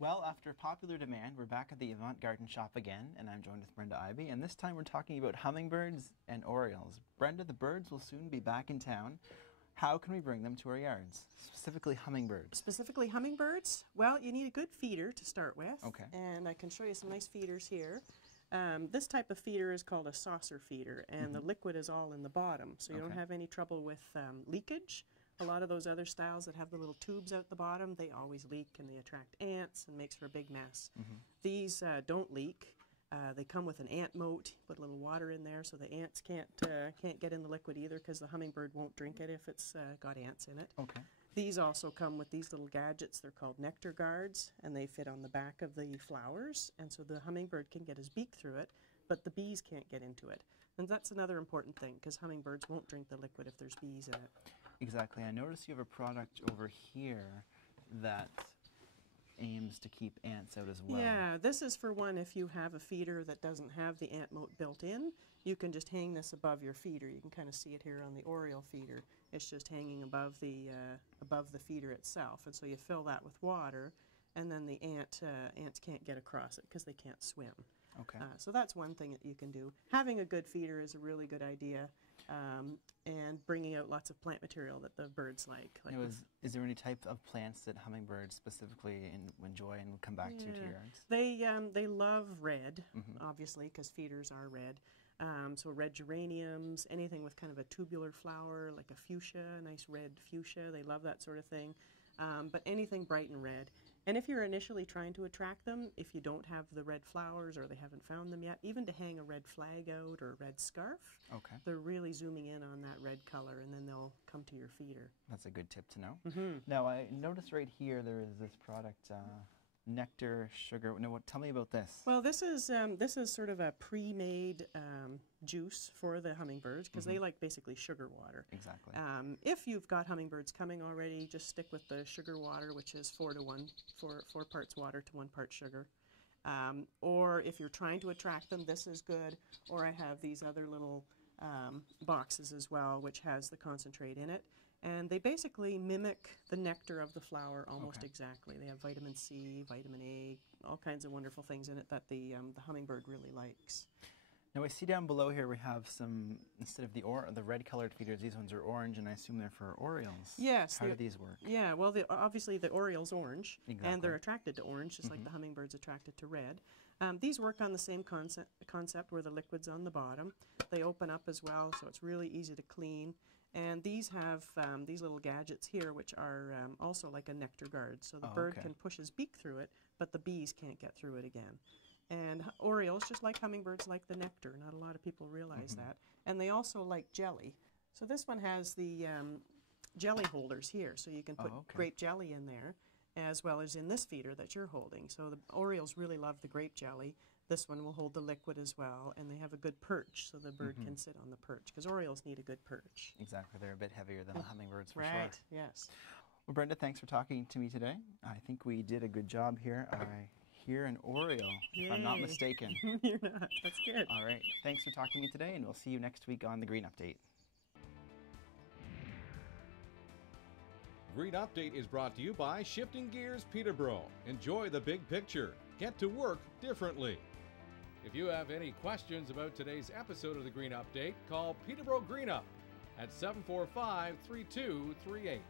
Well, after popular demand, we're back at the Avant Garden shop again, and I'm joined with Brenda Ivy, and this time we're talking about hummingbirds and orioles. Brenda, the birds will soon be back in town. How can we bring them to our yards, specifically hummingbirds? Specifically hummingbirds? Well, you need a good feeder to start with. Okay. And I can show you some nice feeders here. This type of feeder is called a saucer feeder, and the liquid is all in the bottom, so you don't have any trouble with leakage. A lot of those other styles that have the little tubes out the bottom, they always leak and they attract ants and makes for a big mess. These don't leak. They come with an ant moat. Put a little water in there so the ants can't get in the liquid either, because the hummingbird won't drink it if it's got ants in it. Okay. These also come with these little gadgets. They're called nectar guards, and they fit on the back of the flowers, and so the hummingbird can get his beak through it, but the bees can't get into it. And that's another important thing, because hummingbirds won't drink the liquid if there's bees in it. Exactly. I notice you have a product over here that aims to keep ants out as well. Yeah, this is for one if you have a feeder that doesn't have the ant moat built in. You can just hang this above your feeder. You can kind of see it here on the oriole feeder. It's just hanging above the feeder itself, and so you fill that with water, and then the ants can't get across it because they can't swim. Okay. So that's one thing that you can do. Having a good feeder is a really good idea, and bringing out lots of plant material that the birds like. Now, is there any type of plants that hummingbirds specifically enjoy and come back to your yards? They love red, obviously, because feeders are red. So red geraniums, anything with kind of a tubular flower, like a fuchsia, a nice red fuchsia, they love that sort of thing. But anything bright and red. And if you're initially trying to attract them, if you don't have the red flowers or they haven't found them yet, even to hang a red flag out or a red scarf, they're really zooming in on that red color, and then they'll come to your feeder. That's a good tip to know. Now, I noticed right here there is this product, nectar, sugar. No, tell me about this. Well, this is sort of a pre-made juice for the hummingbirds, because they like basically sugar water. Exactly. If you've got hummingbirds coming already, just stick with the sugar water, which is 4 to 1, 4 parts water to 1 part sugar. Or if you're trying to attract them, this is good. Or I have these other little boxes as well, which has the concentrate in it. And they basically mimic the nectar of the flower almost exactly. They have vitamin C, vitamin A, all kinds of wonderful things in it that the hummingbird really likes. Now I see down below here we have some, instead of the red-colored feeders, these ones are orange, and I assume they're for orioles. Yes. How do these work? Yeah, well, obviously the oriole's orange, and they're attracted to orange, just like the hummingbird's attracted to red. These work on the same concept where the liquid's on the bottom. They open up as well, so it's really easy to clean. And these have these little gadgets here, which are also like a nectar guard. So the bird can push his beak through it, but the bees can't get through it again. And orioles, just like hummingbirds, like the nectar. Not a lot of people realize that. And they also like jelly. So this one has the jelly holders here, so you can put grape jelly in there, as well as in this feeder that you're holding. So the orioles really love the grape jelly. This one will hold the liquid as well, and they have a good perch, so the bird can sit on the perch, because orioles need a good perch. Exactly. They're a bit heavier than the hummingbirds, for sure. Right, yes. Well, Brenda, thanks for talking to me today. I think we did a good job here. I hear an oriole, if I'm not mistaken. You're not. That's good. All right. Thanks for talking to me today, and we'll see you next week on The Green Update. Green Update is brought to you by Shifting Gears Peterborough. Enjoy the big picture. Get to work differently. If you have any questions about today's episode of the Green Update, call Peterborough Green Up at 745-3238.